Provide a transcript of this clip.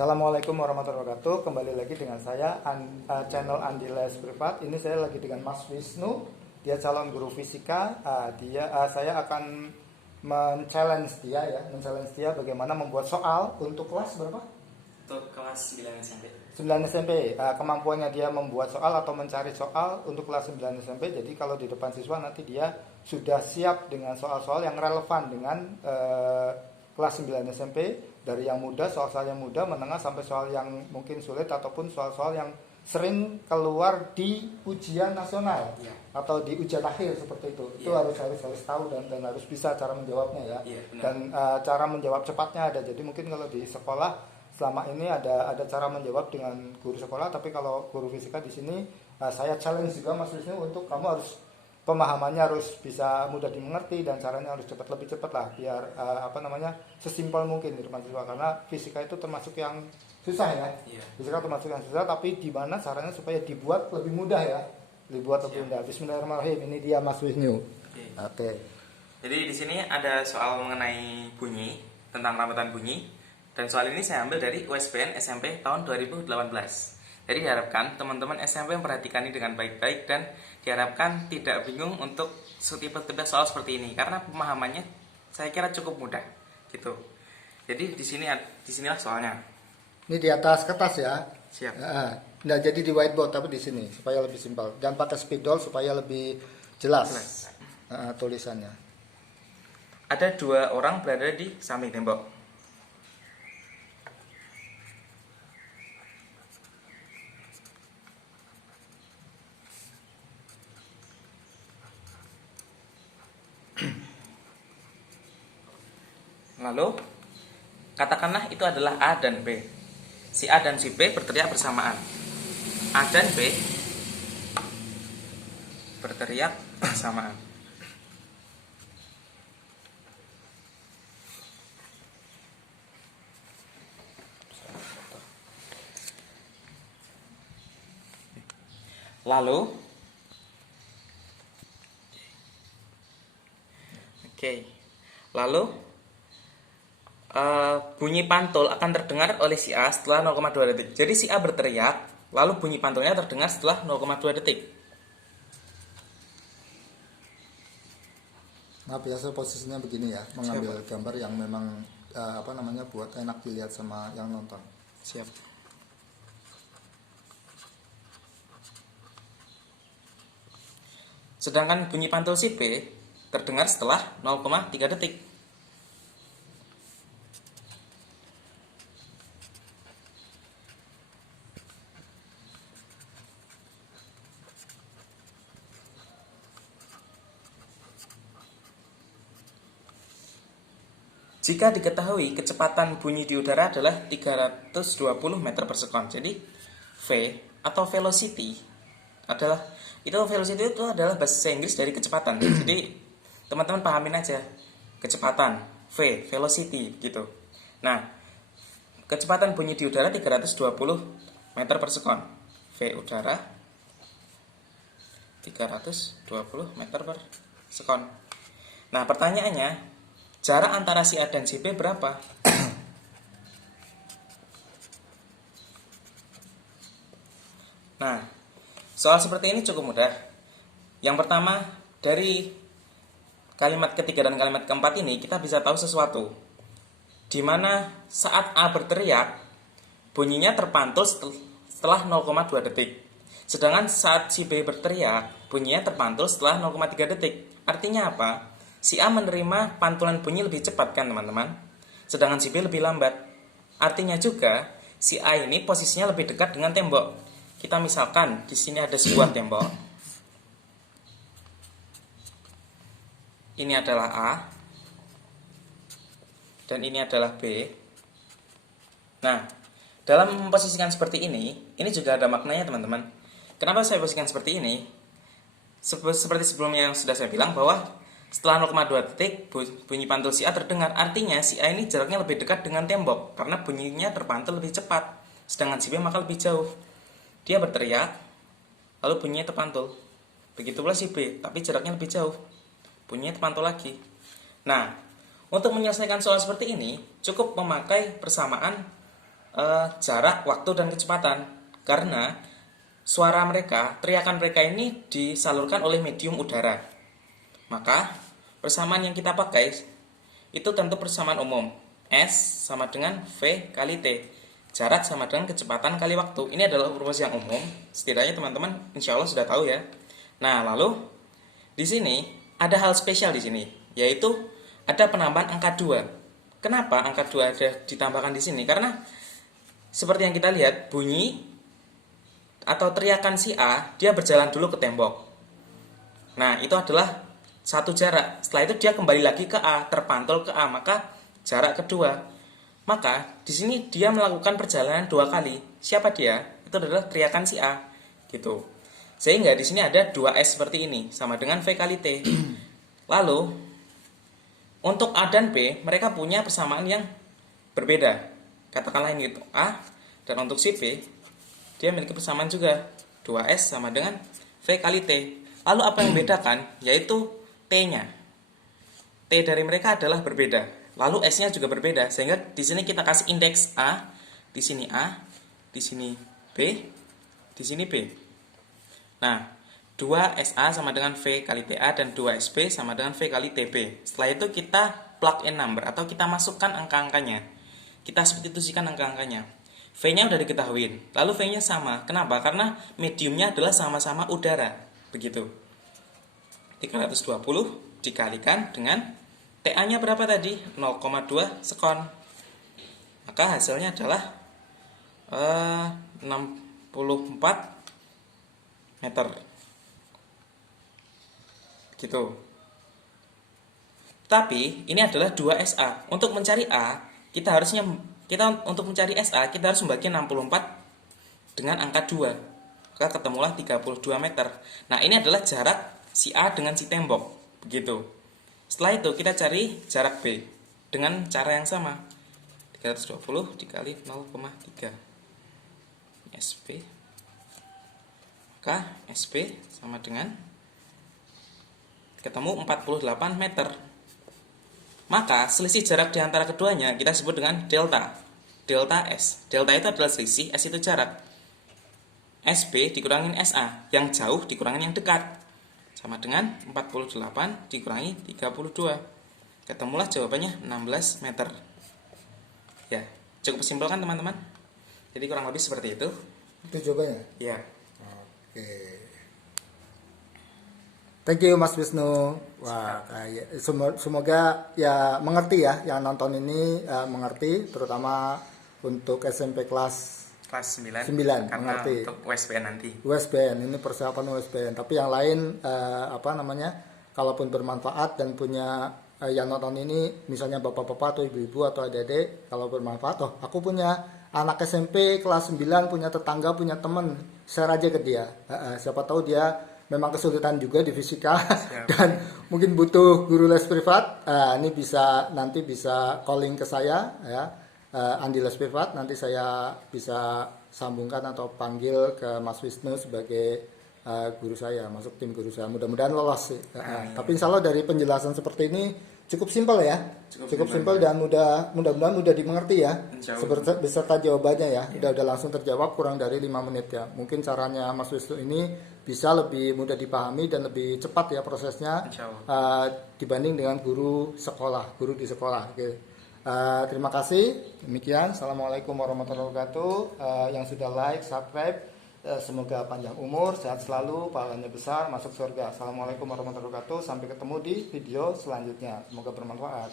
Assalamualaikum warahmatullahi wabarakatuh. Kembali lagi dengan saya channel Andi Les Privat. Ini saya lagi dengan Mas Wisnu. Dia calon guru fisika. Saya akan men-challenge dia bagaimana membuat soal untuk kelas berapa? Untuk kelas 9 SMP. 9 SMP. Kemampuannya dia membuat soal atau mencari soal untuk kelas 9 SMP. Jadi kalau di depan siswa nanti dia sudah siap dengan soal-soal yang relevan dengan kelas 9 SMP, dari yang mudah, soal-soal yang mudah, menengah, sampai soal yang mungkin sulit ataupun soal-soal yang sering keluar di ujian nasional atau di ujian akhir seperti itu. Itu harus tahu dan harus bisa cara menjawabnya ya. Dan cara menjawab cepatnya ada. Jadi mungkin kalau di sekolah selama ini ada cara menjawab dengan guru sekolah, tapi kalau guru fisika di sini saya challenge juga Mas Wisnu untuk kamu harus pemahamannya harus bisa mudah dimengerti dan caranya harus lebih cepat lah, biar sesimpel mungkin di depan siswa, karena fisika itu termasuk yang susah ya. Fisika termasuk yang susah, tapi di mana caranya supaya dibuat lebih mudah ya, lebih mudah. Bismillahirrahmanirrahim. Ini dia Mas Wisnu. Oke. Jadi di sini ada soal mengenai bunyi, tentang rambutan bunyi, dan soal ini saya ambil dari USBN SMP tahun 2018. Jadi diharapkan teman-teman SMP memperhatikan ini dengan baik-baik dan diharapkan tidak bingung untuk tipe-tipe soal seperti ini, karena pemahamannya saya kira cukup mudah gitu. Jadi disinilah soalnya. Ini di atas kertas ya. Siap. Nah, jadi di whiteboard tapi di sini supaya lebih simpel. Dan pakai spidol supaya lebih jelas. Tulisannya. Ada 2 orang berada di samping tembok. Lalu, katakanlah itu adalah A dan B. Si A dan si B berteriak bersamaan. A dan B berteriak bersamaan. Lalu bunyi pantul akan terdengar oleh si A setelah 0,2 detik. Jadi si A berteriak, lalu bunyi pantulnya terdengar setelah 0,2 detik. Nah, biasa posisinya begini ya, mengambil gambar yang memang buat enak dilihat sama yang nonton. Siap. Sedangkan bunyi pantul si B terdengar setelah 0,3 detik. Jika diketahui kecepatan bunyi di udara adalah 320 meter per sekon. Jadi V atau velocity itu adalah bahasa Inggris dari kecepatan. Jadi teman-teman pahamin aja kecepatan V, velocity gitu. Nah, kecepatan bunyi di udara 320 meter per sekon. V udara 320 meter per sekon. Nah, pertanyaannya, jarak antara si A dan si B berapa? Nah, soal seperti ini cukup mudah. Yang pertama, dari kalimat ketiga dan kalimat keempat ini kita bisa tahu sesuatu, di mana saat A berteriak, bunyinya terpantul setelah 0,2 detik. Sedangkan saat si B berteriak, bunyinya terpantul setelah 0,3 detik. Artinya apa? Si A menerima pantulan bunyi lebih cepat kan teman-teman, sedangkan si B lebih lambat. Artinya juga si A ini posisinya lebih dekat dengan tembok. Kita misalkan di sini ada sebuah tembok. Ini adalah A dan ini adalah B. Nah, dalam memposisikan seperti ini juga ada maknanya teman-teman. Kenapa saya posisikan seperti ini? Seperti sebelumnya yang sudah saya bilang bahwa setelah 0,2 detik bunyi pantul si A terdengar. Artinya si A ini jaraknya lebih dekat dengan tembok karena bunyinya terpantul lebih cepat. Sedangkan si B maka lebih jauh. Dia berteriak, lalu bunyinya terpantul. Begitu pula si B, tapi jaraknya lebih jauh, bunyinya terpantul lagi. Nah, untuk menyelesaikan soal seperti ini cukup memakai persamaan jarak, waktu, dan kecepatan. Karena suara mereka, teriakan mereka ini disalurkan oleh medium udara. Maka persamaan yang kita pakai itu tentu persamaan umum. S sama dengan V kali T. Jarak sama dengan kecepatan kali waktu. Ini adalah rumus yang umum. Setidaknya teman-teman insya Allah sudah tahu ya. Nah, lalu di sini ada hal spesial di sini, yaitu ada penambahan angka 2. Kenapa angka 2 ada ditambahkan di sini? Karena seperti yang kita lihat, bunyi atau teriakan si A, dia berjalan dulu ke tembok. Nah, itu adalah satu jarak. Setelah itu dia kembali lagi ke A, terpantul ke A, maka jarak kedua. Maka di sini dia melakukan perjalanan 2 kali. Siapa dia? Itu adalah teriakan si A, gitu. Sehingga di sini ada 2S seperti ini, sama dengan V kali T. Lalu untuk A dan B, mereka punya persamaan yang berbeda. Katakanlah ini untuk A, dan untuk si B, dia memiliki persamaan juga. 2S sama dengan V kali T. Lalu apa yang membedakan? Yaitu T-nya. T dari mereka adalah berbeda. Lalu S-nya juga berbeda, sehingga di sini kita kasih indeks A, di sini A, di sini B, di sini B. Nah, 2SA sama dengan V kali TA dan 2SB sama dengan V kali TB. Setelah itu kita plug in number atau kita masukkan angka-angkanya. Kita substitusikan angka-angkanya. V-nya udah diketahui. Lalu V-nya sama. Kenapa? Karena mediumnya adalah sama-sama udara. Begitu. 320 dikalikan dengan TA-nya berapa tadi? 0,2 sekon. Maka hasilnya adalah 64 meter. Gitu. Tapi ini adalah 2SA. Untuk mencari A, kita untuk mencari SA, kita harus membagi 64 dengan angka 2. Maka ketemulah 32 meter. Nah, ini adalah jarak si A dengan si tembok. Begitu. Setelah itu kita cari jarak B dengan cara yang sama. 320 dikali 0,3 SB. Maka SB sama dengan ketemu 48 meter. Maka selisih jarak di antara keduanya kita sebut dengan delta. Delta S. Delta itu adalah selisih, S itu jarak. SB dikurangin SA, yang jauh dikurangin yang dekat. Sama dengan 48 dikurangi 32. Ketemulah jawabannya 16 meter. Ya, cukup simpel kan teman-teman? Jadi kurang lebih seperti itu. Itu jawabannya? Ya. Oke. Thank you Mas Wisnu. Wah, semoga ya mengerti ya, yang nonton ini mengerti, terutama untuk SMP kelas 9 karena mengerti. Untuk USBN nanti. USBN ini persiapan USBN. Tapi yang lain kalaupun bermanfaat dan punya yang nonton ini, misalnya bapak-bapak atau ibu-ibu atau adik-adik, kalau bermanfaat, aku punya anak SMP kelas 9, punya tetangga, punya teman, share aja ke dia. Siapa tahu dia memang kesulitan juga di fisika dan mungkin butuh guru les privat. Ini nanti bisa calling ke saya ya. Andi Les Privat, nanti saya bisa sambungkan atau panggil ke Mas Wisnu sebagai guru saya, masuk tim guru saya. Mudah-mudahan lolos sih. Tapi insya Allah dari penjelasan seperti ini cukup simpel ya, cukup simpel dan mudah-mudahan mudah dimengerti ya, beserta jawabannya ya. Udah langsung terjawab kurang dari 5 menit ya. Mungkin caranya Mas Wisnu ini bisa lebih mudah dipahami dan lebih cepat ya prosesnya dibanding dengan guru di sekolah. Oke. Terima kasih. Demikian. Assalamualaikum warahmatullahi wabarakatuh. Yang sudah like, subscribe, semoga panjang umur, sehat selalu, pahalanya besar, masuk surga. Assalamualaikum warahmatullahi wabarakatuh. Sampai ketemu di video selanjutnya. Semoga bermanfaat.